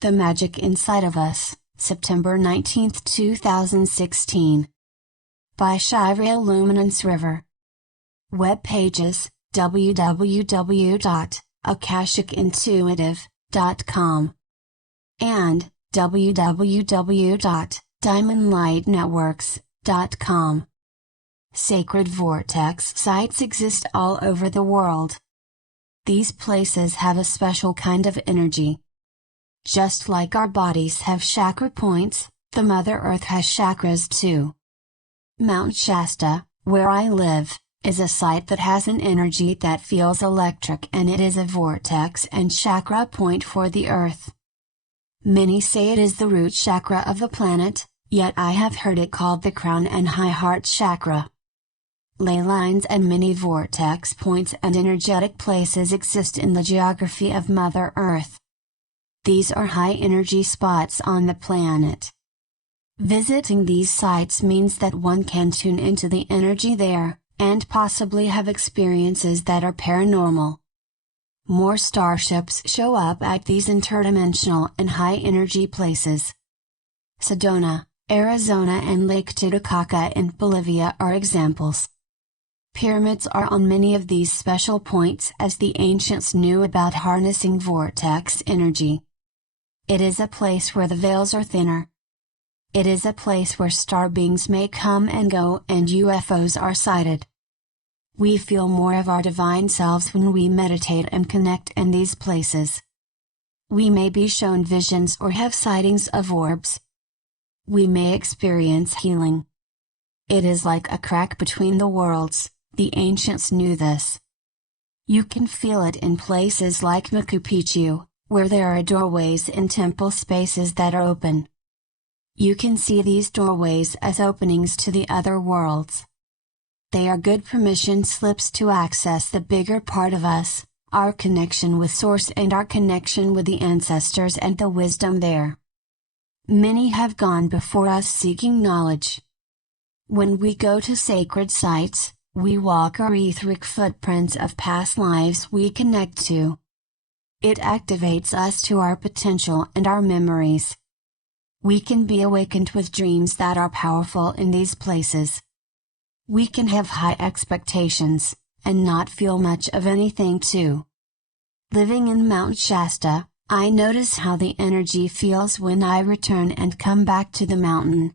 The Magic Inside of Us, September 19, 2016. By Shivrael Luminance River. Web pages, www.akashicintuitive.com and www.diamondlightnetworks.com. Sacred vortex sites exist all over the world. These places have a special kind of energy. Just like our bodies have chakra points, the Mother Earth has chakras too. Mt.Shasta, where I live, is a site that has an energy that feels electric, and it is a vortex and chakra point for the Earth. Many say it is the root chakra of the planet, yet I have heard it called the crown and high heart chakra. Ley lines and many vortex points and energetic places exist in the geography of Mother Earth. These are high energy spots on the planet. Visiting these sites means that one can tune into the energy there, and possibly have experiences that are paranormal. More starships show up at these interdimensional and high energy places. Sedona, Arizona and Lake Titicaca in Bolivia are examples. Pyramids are on many of these special points, as the ancients knew about harnessing vortex energy. It is a place where the veils are thinner. It is a place where star beings may come and go and UFOs are sighted. We feel more of our divine selves when we meditate and connect in these places. We may be shown visions or have sightings of orbs. We may experience healing. It is like a crack between the worlds, the ancients knew this. You can feel it in places like Machu Picchu, where there are doorways in temple spaces that are open. You can see these doorways as openings to the other worlds. They are good permission slips to access the bigger part of us, our connection with Source and our connection with the ancestors and the wisdom there. Many have gone before us seeking knowledge. When we go to sacred sites, we walk our etheric footprints of past lives we connect to. It activates us to our potential and our memories. We can be awakened with dreams that are powerful in these places. We can have high expectations, and not feel much of anything too. Living in Mt.Shasta, I notice how the energy feels when I return and come back to the mountain.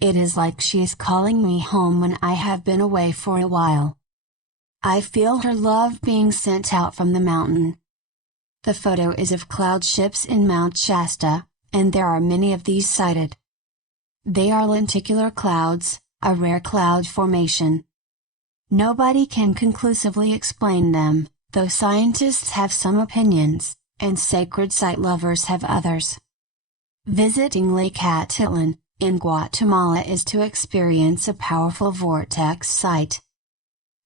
It is like she is calling me home when I have been away for a while. I feel her love being sent out from the mountain. The photo is of cloud ships in Mt.Shasta, and there are many of these sighted. They are lenticular clouds, a rare cloud formation. Nobody can conclusively explain them, though scientists have some opinions, and sacred site lovers have others. Visiting Lake Titicaca, in Guatemala is to experience a powerful vortex site.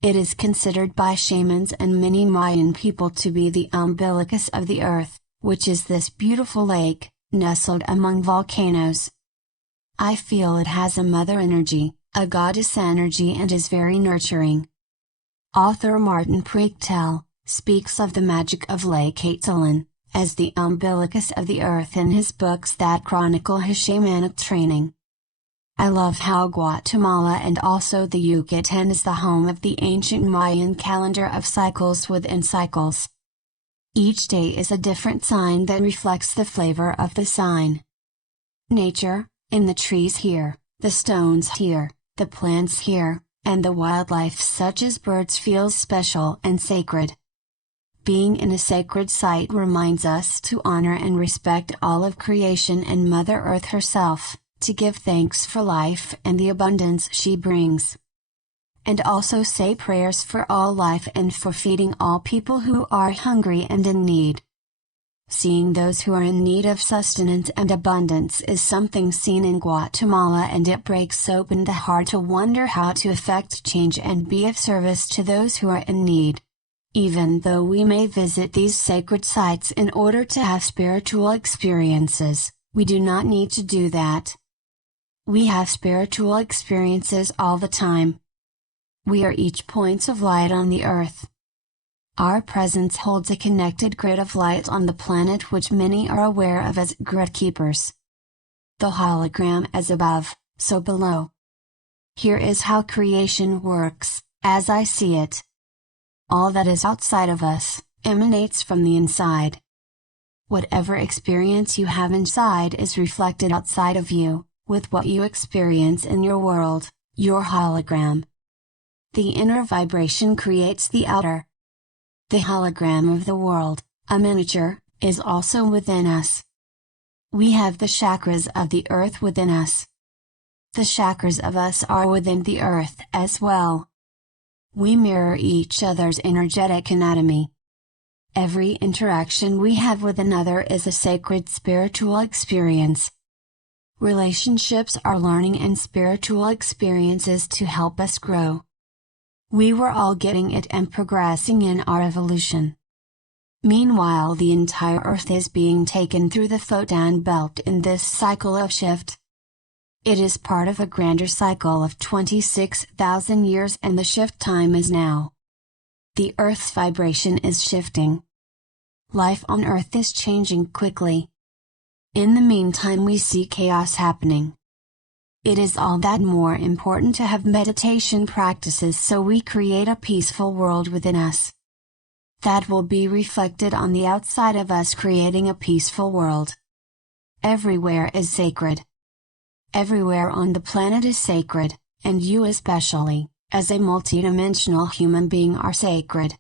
It is considered by shamans and many Mayan people to be the umbilicus of the earth, which is this beautiful lake, nestled among volcanoes. I feel it has a mother energy, a goddess energy, and is very nurturing. Author Martin Prichtel speaks of the magic of Lake Titicaca as the umbilicus of the earth in his books that chronicle his shamanic training. I love how Guatemala and also the Yucatan is the home of the ancient Mayan calendar of cycles within cycles. Each day is a different sign that reflects the flavor of the sign. Nature, in the trees here, the stones here, the plants here, and the wildlife such as birds feels special and sacred. Being in a sacred site reminds us to honor and respect all of creation and Mother Earth herself, to give thanks for life and the abundance she brings. And also say prayers for all life and for feeding all people who are hungry and in need. Seeing those who are in need of sustenance and abundance is something seen in Guatemala, and it breaks open the heart to wonder how to effect change and be of service to those who are in need. Even though we may visit these sacred sites in order to have spiritual experiences, we do not need to do that. We have spiritual experiences all the time. We are each points of light on the earth. Our presence holds a connected grid of light on the planet which many are aware of as grid keepers. The hologram as above, so below. Here is how creation works, as I see it. All that is outside of us, emanates from the inside. Whatever experience you have inside is reflected outside of you, with what you experience in your world, your hologram. The inner vibration creates the outer. The hologram of the world, a miniature, is also within us. We have the chakras of the earth within us. The chakras of us are within the earth as well. We mirror each other's energetic anatomy. Every interaction we have with another is a sacred spiritual experience. Relationships are learning and spiritual experiences to help us grow. We were all getting it and progressing in our evolution. Meanwhile, the entire Earth is being taken through the photon belt in this cycle of shift. It is part of a grander cycle of 26,000 years, and the shift time is now. The Earth's vibration is shifting. Life on Earth is changing quickly. In the meantime, we see chaos happening. It is all that more important to have meditation practices so we create a peaceful world within us. That will be reflected on the outside of us, creating a peaceful world. Everywhere is sacred. Everywhere on the planet is sacred, and you especially, as a multidimensional human being, are sacred.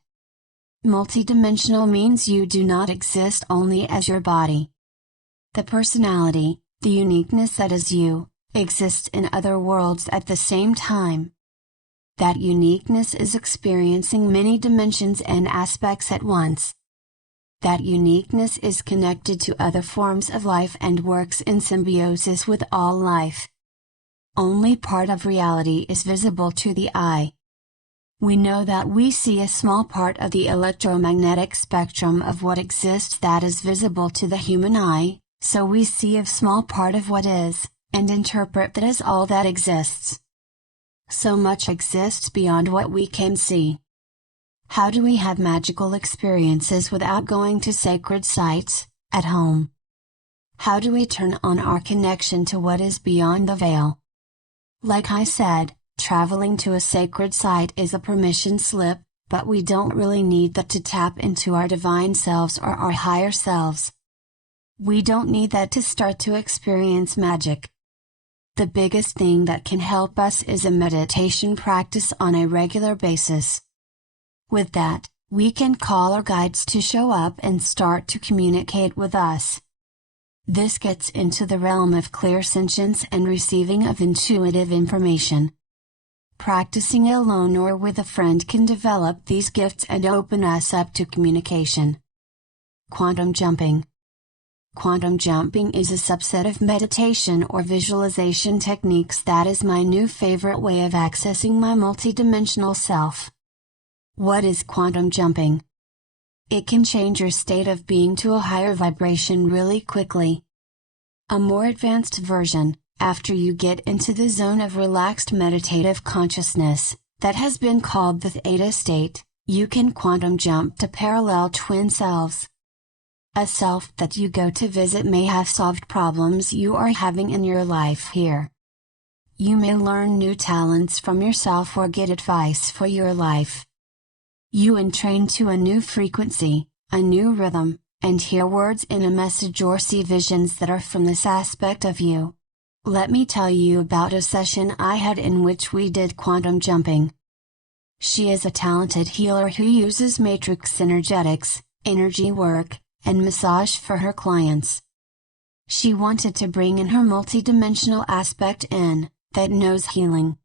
Multidimensional means you do not exist only as your body. The personality, the uniqueness that is you, exists in other worlds at the same time. That uniqueness is experiencing many dimensions and aspects at once. That uniqueness is connected to other forms of life and works in symbiosis with all life. Only part of reality is visible to the eye. We know that we see a small part of the electromagnetic spectrum of what exists that is visible to the human eye, so we see a small part of what is, and interpret that as all that exists. So much exists beyond what we can see. How do we have magical experiences without going to sacred sites, at home? How do we turn on our connection to what is beyond the veil? Like I said, traveling to a sacred site is a permission slip, but we don't really need that to tap into our divine selves or our higher selves. We don't need that to start to experience magic. The biggest thing that can help us is a meditation practice on a regular basis. With that, we can call our guides to show up and start to communicate with us. This gets into the realm of clairsentience and receiving of intuitive information. Practicing alone or with a friend can develop these gifts and open us up to communication. Quantum jumping. Quantum jumping is a subset of meditation or visualization techniques that is my new favorite way of accessing my multidimensional self. What is quantum jumping? It can change your state of being to a higher vibration really quickly. A more advanced version, after you get into the zone of relaxed meditative consciousness, that has been called the theta state, you can quantum jump to parallel twin selves. A self that you go to visit may have solved problems you are having in your life here. You may learn new talents from yourself or get advice for your life. You entrain to a new frequency, a new rhythm, and hear words in a message or see visions that are from this aspect of you. Let me tell you about a session I had in which we did quantum jumping. She is a talented healer who uses matrix energetics, energy work, and massage for her clients. She wanted to bring in her multidimensional aspect in, that knows healing.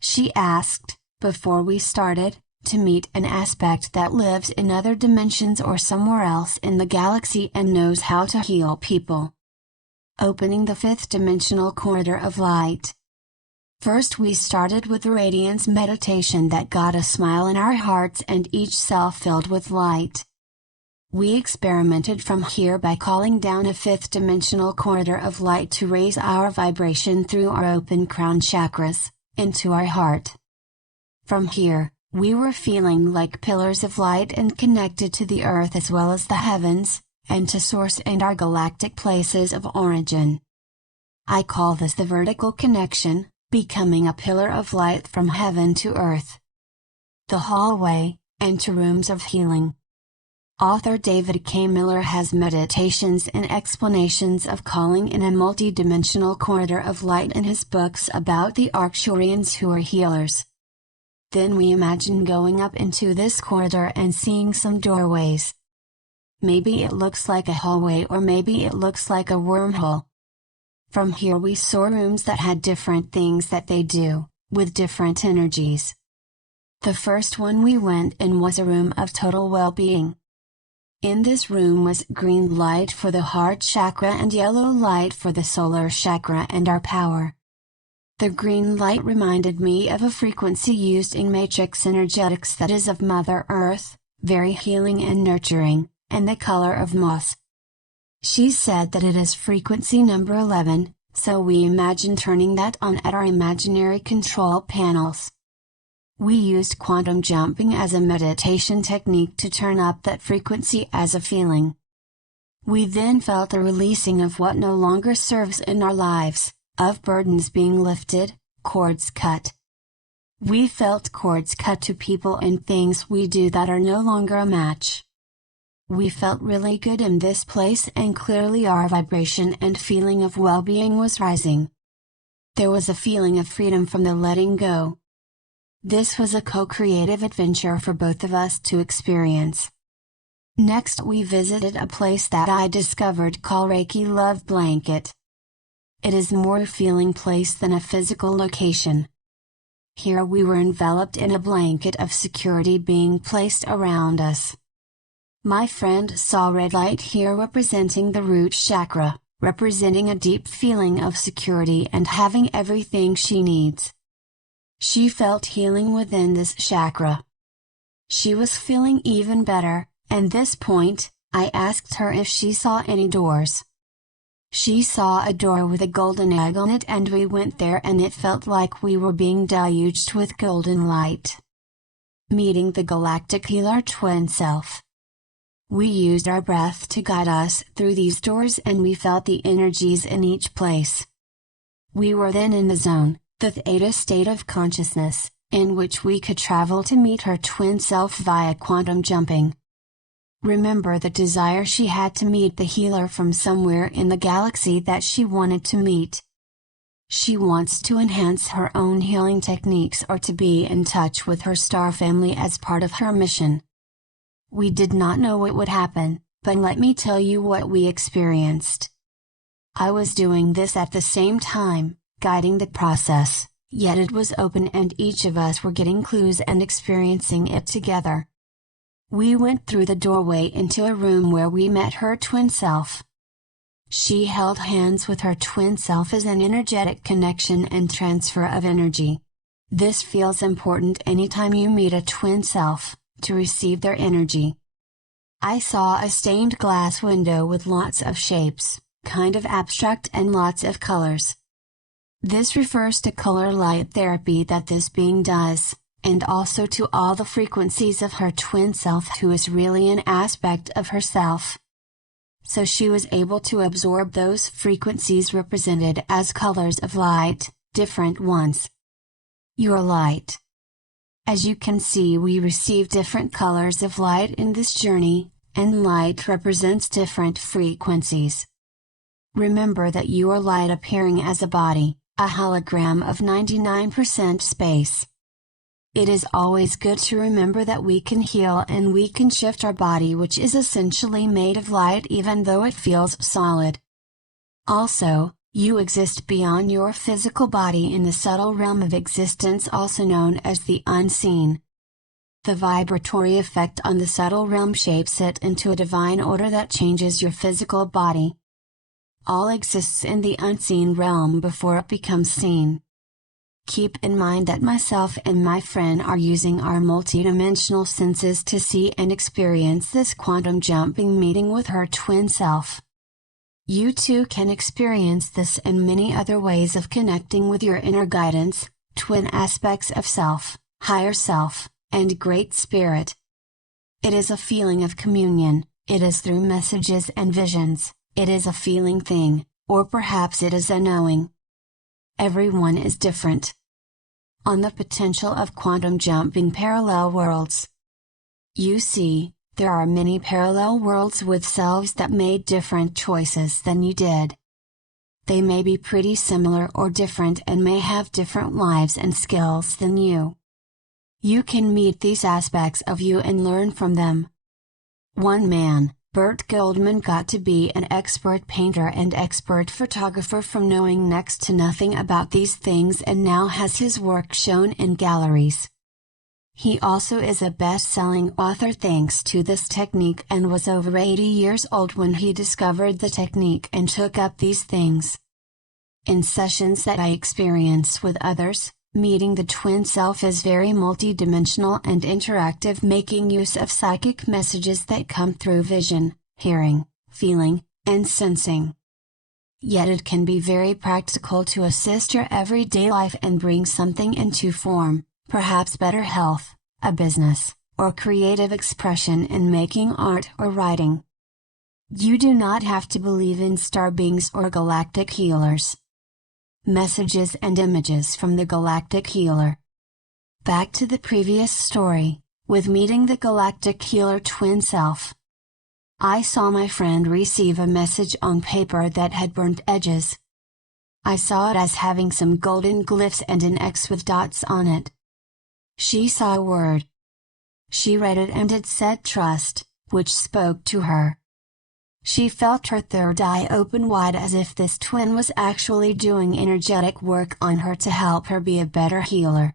She asked, before we started, to meet an aspect that lives in other dimensions or somewhere else in the galaxy and knows how to heal people. Opening the fifth dimensional corridor of light. First we started with a radiance meditation that got a smile in our hearts and each cell filled with light. We experimented from here by calling down a fifth dimensional corridor of light to raise our vibration through our open crown chakras, into our heart. From here, We were feeling like pillars of light and connected to the earth as well as the heavens, and to source and our galactic places of origin. I call this the vertical connection, becoming a pillar of light from heaven to earth. The hallway, and to rooms of healing. Author David K. Miller has meditations and explanations of calling in a multi-dimensional corridor of light in his books about the Arcturians who are healers. Then we imagine going up into this corridor and seeing some doorways. Maybe it looks like a hallway or maybe it looks like a wormhole. From here we saw rooms that had different things that they do, with different energies. The first one we went in was a room of total well-being. In this room was green light for the heart chakra and yellow light for the solar chakra and our power. The green light reminded me of a frequency used in matrix energetics that is of Mother Earth, very healing and nurturing, and the color of moss. She said that it is frequency number 11, so we imagined turning that on at our imaginary control panels. We used quantum jumping as a meditation technique to turn up that frequency as a feeling. We then felt a releasing of what no longer serves in our lives, of burdens being lifted, cords cut. We felt cords cut to people and things we do that are no longer a match. We felt really good in this place and clearly our vibration and feeling of well-being was rising. There was a feeling of freedom from the letting go. This was a co-creative adventure for both of us to experience. Next we visited a place that I discovered called Reiki Love Blanket. It is more a feeling place than a physical location. Here we were enveloped in a blanket of security being placed around us. My friend saw red light here representing the root chakra, representing a deep feeling of security and having everything she needs. She felt healing within this chakra. She was feeling even better, and this point, I asked her if she saw any doors. She saw a door with a golden egg on it and we went there and it felt like we were being deluged with golden light. Meeting the galactic healer twin self. We used our breath to guide us through these doors and we felt the energies in each place. We were then in the zone, the theta state of consciousness, in which we could travel to meet her twin self via quantum jumping. Remember the desire she had to meet the healer from somewhere in the galaxy that she wanted to meet. She wants to enhance her own healing techniques or to be in touch with her star family as part of her mission. We did not know what would happen, but let me tell you what we experienced. I was doing this at the same time, guiding the process, yet it was open and each of us were getting clues and experiencing it together. We went through the doorway into a room where we met her twin self. She held hands with her twin self as an energetic connection and transfer of energy. This feels important anytime you meet a twin self, to receive their energy. I saw a stained glass window with lots of shapes, kind of abstract and lots of colors. This refers to color light therapy that this being does, and also to all the frequencies of her twin self who is really an aspect of herself. So she was able to absorb those frequencies represented as colors of light, different ones. Your light. As you can see, we receive different colors of light in this journey, and light represents different frequencies. Remember that you are light appearing as a body, a hologram of 99% space. It is always good to remember that we can heal and we can shift our body, which is essentially made of light even though it feels solid. Also, you exist beyond your physical body in the subtle realm of existence, also known as the unseen. The vibratory effect on the subtle realm shapes it into a divine order that changes your physical body. All exists in the unseen realm before it becomes seen. Keep in mind that myself and my friend are using our multidimensional senses to see and experience this quantum jumping meeting with her twin self. You too can experience this and many other ways of connecting with your inner guidance, twin aspects of self, higher self, and Great Spirit. It is a feeling of communion, it is through messages and visions, it is a feeling thing, or perhaps it is a knowing. Everyone is different. On the potential of quantum jumping parallel worlds. You see, there are many parallel worlds with selves that made different choices than you did. They may be pretty similar or different and may have different lives and skills than you. You can meet these aspects of you and learn from them. One man, Bert Goldman, got to be an expert painter and expert photographer from knowing next to nothing about these things and now has his work shown in galleries. He also is a best-selling author thanks to this technique and was over 80 years old when he discovered the technique and took up these things. In sessions that I experience with others, meeting the twin self is very multidimensional and interactive, making use of psychic messages that come through vision, hearing, feeling, and sensing. Yet it can be very practical to assist your everyday life and bring something into form, perhaps better health, a business, or creative expression in making art or writing. You do not have to believe in star beings or galactic healers. Messages and images from the galactic healer. Back to the previous story, with meeting the galactic healer twin self. I saw my friend receive a message on paper that had burnt edges. I saw it as having some golden glyphs and an X with dots on it. She saw a word. She read it and it said trust, which spoke to her. She felt her third eye open wide as if this twin was actually doing energetic work on her to help her be a better healer.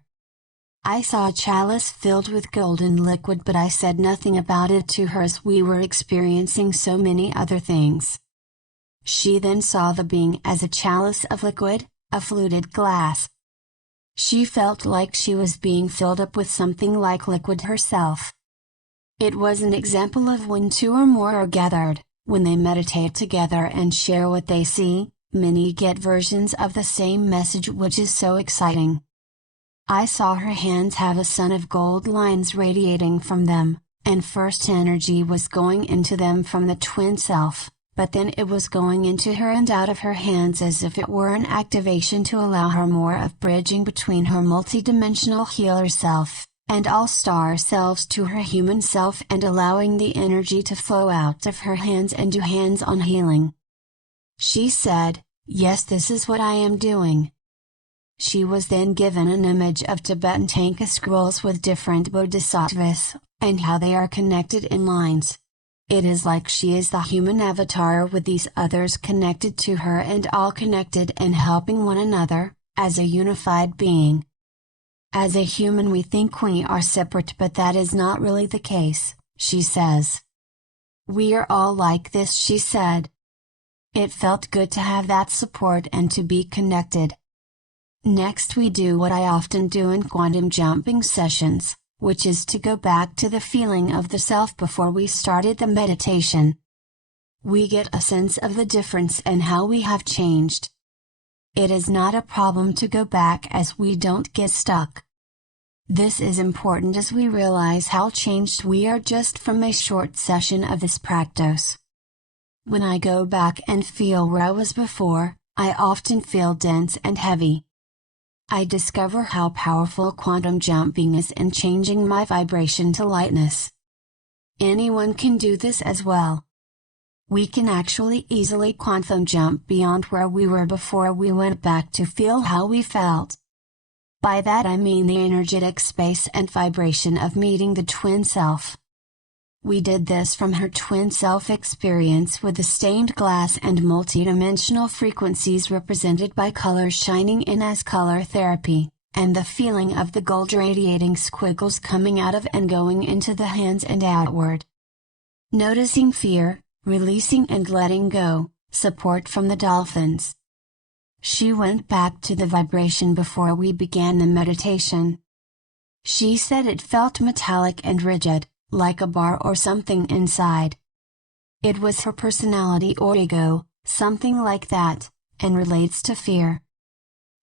I saw a chalice filled with golden liquid, but I said nothing about it to her as we were experiencing so many other things. She then saw the being as a chalice of liquid, a fluted glass. She felt like she was being filled up with something like liquid herself. It was an example of when two or more are gathered. When they meditate together and share what they see, many get versions of the same message, which is so exciting. I saw her hands have a sun of gold lines radiating from them, and first energy was going into them from the twin self, but then it was going into her and out of her hands as if it were an activation to allow her more of bridging between her multidimensional healer self and all star selves to her human self, and allowing the energy to flow out of her hands and do hands-on healing. She said, "Yes, this is what I am doing." She was then given an image of Tibetan Tanka scrolls with different bodhisattvas, and how they are connected in lines. It is like she is the human avatar with these others connected to her and all connected and helping one another, as a unified being. As a human we think we are separate, but that is not really the case, she says. We are all like this, she said. It felt good to have that support and to be connected. Next we do what I often do in quantum jumping sessions, which is to go back to the feeling of the self before we started the meditation. We get a sense of the difference and how we have changed. It is not a problem to go back as we don't get stuck. This is important as we realize how changed we are just from a short session of this practice. When I go back and feel where I was before, I often feel dense and heavy. I discover how powerful quantum jumping is in changing my vibration to lightness. Anyone can do this as well. We can actually easily quantum jump beyond where we were before we went back to feel how we felt. By that I mean the energetic space and vibration of meeting the twin self. We did this from her twin self experience with the stained glass and multidimensional frequencies represented by colors shining in as color therapy, and the feeling of the gold radiating squiggles coming out of and going into the hands and outward. Noticing fear, releasing and letting go, support from the dolphins. She went back to the vibration before we began the meditation. She said it felt metallic and rigid, like a bar or something inside. It was her personality or ego, something like that, and relates to fear.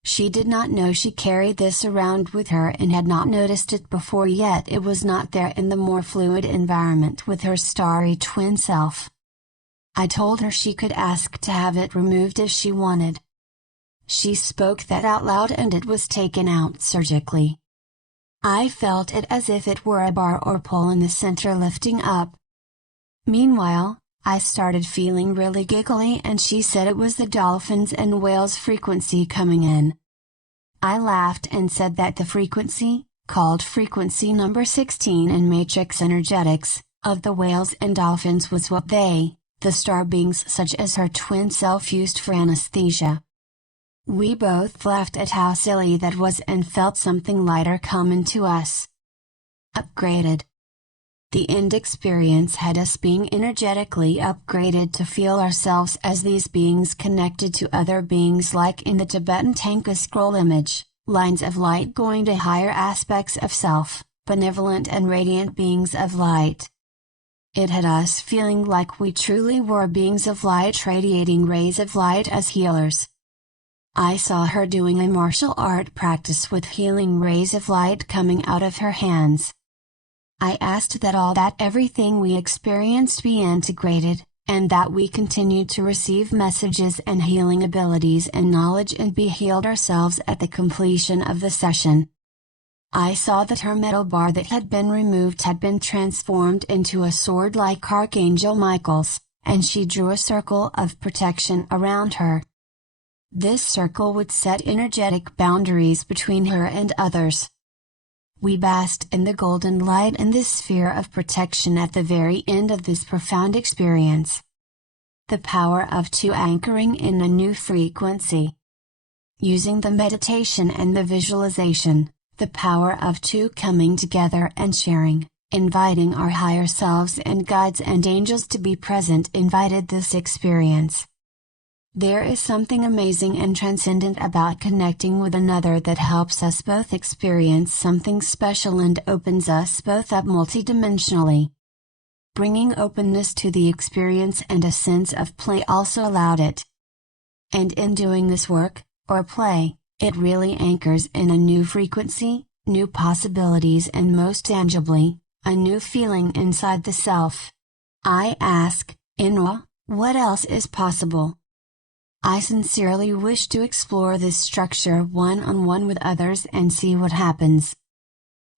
She did not know she carried this around with her and had not noticed it before, yet it was not there in the more fluid environment with her starry twin self. I told her she could ask to have it removed if she wanted. She spoke that out loud and it was taken out surgically. I felt it as if it were a bar or pole in the center lifting up. Meanwhile, I started feeling really giggly and she said it was the dolphins and whales frequency coming in. I laughed and said that the frequency, called frequency number 16 in matrix energetics, of the whales and dolphins was what they, the star beings such as her twin self, used for anesthesia. We both laughed at how silly that was and felt something lighter come into us. Upgraded. The end experience had us being energetically upgraded to feel ourselves as these beings connected to other beings, like in the Tibetan Tanka scroll image, lines of light going to higher aspects of self, benevolent and radiant beings of light. It had us feeling like we truly were beings of light radiating rays of light as healers. I saw her doing a martial art practice with healing rays of light coming out of her hands. I asked that everything we experienced be integrated, and that we continued to receive messages and healing abilities and knowledge and be healed ourselves at the completion of the session. I saw that her metal bar that had been removed had been transformed into a sword like Archangel Michael's, and she drew a circle of protection around her. This circle would set energetic boundaries between her and others. We basked in the golden light and this sphere of protection at the very end of this profound experience. The power of two anchoring in a new frequency. Using the meditation and the visualization, the power of two coming together and sharing, inviting our higher selves and guides and angels to be present invited this experience. There is something amazing and transcendent about connecting with another that helps us both experience something special and opens us both up multidimensionally. Bringing openness to the experience and a sense of play also allowed it. And in doing this work, or play, it really anchors in a new frequency, new possibilities, and most tangibly, a new feeling inside the self. I ask, Inwa, what else is possible? I sincerely wish to explore this structure one-on-one with others and see what happens.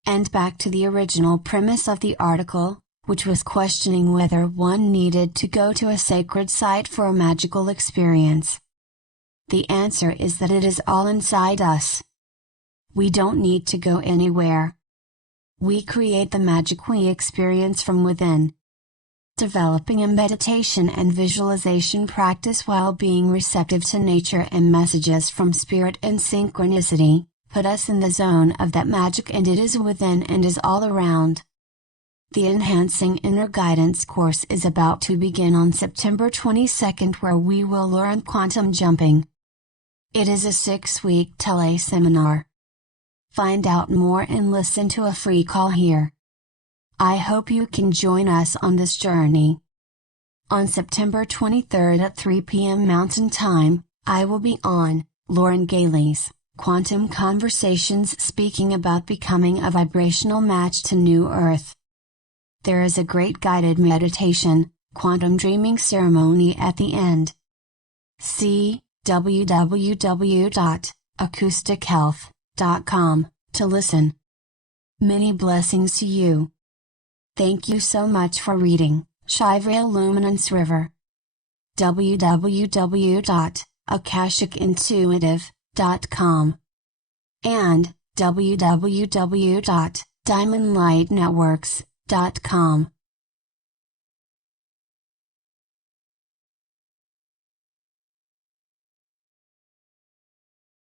And back to the original premise of the article, which was questioning whether one needed to go to a sacred site for a magical experience. The answer is that it is all inside us. We don't need to go anywhere. We create the magic we experience from within. Developing a meditation and visualization practice while being receptive to nature and messages from spirit and synchronicity, put us in the zone of that magic, and it is within and is all around. The Enhancing Inner Guidance course is about to begin on September 22nd, where we will learn quantum jumping. It is a 6-week tele-seminar. Find out more and listen to a free call here. I hope you can join us on this journey. On September 23rd at 3 p.m. Mountain Time, I will be on Lauren Gailey's Quantum Conversations, speaking about becoming a vibrational match to New Earth. There is a great guided meditation, quantum dreaming ceremony at the end. See www.acoustichealth.com to listen. Many blessings to you. Thank you so much for reading Shivrael Luminance River. www.akashicintuitive.com and www.diamondlightnetworks.com.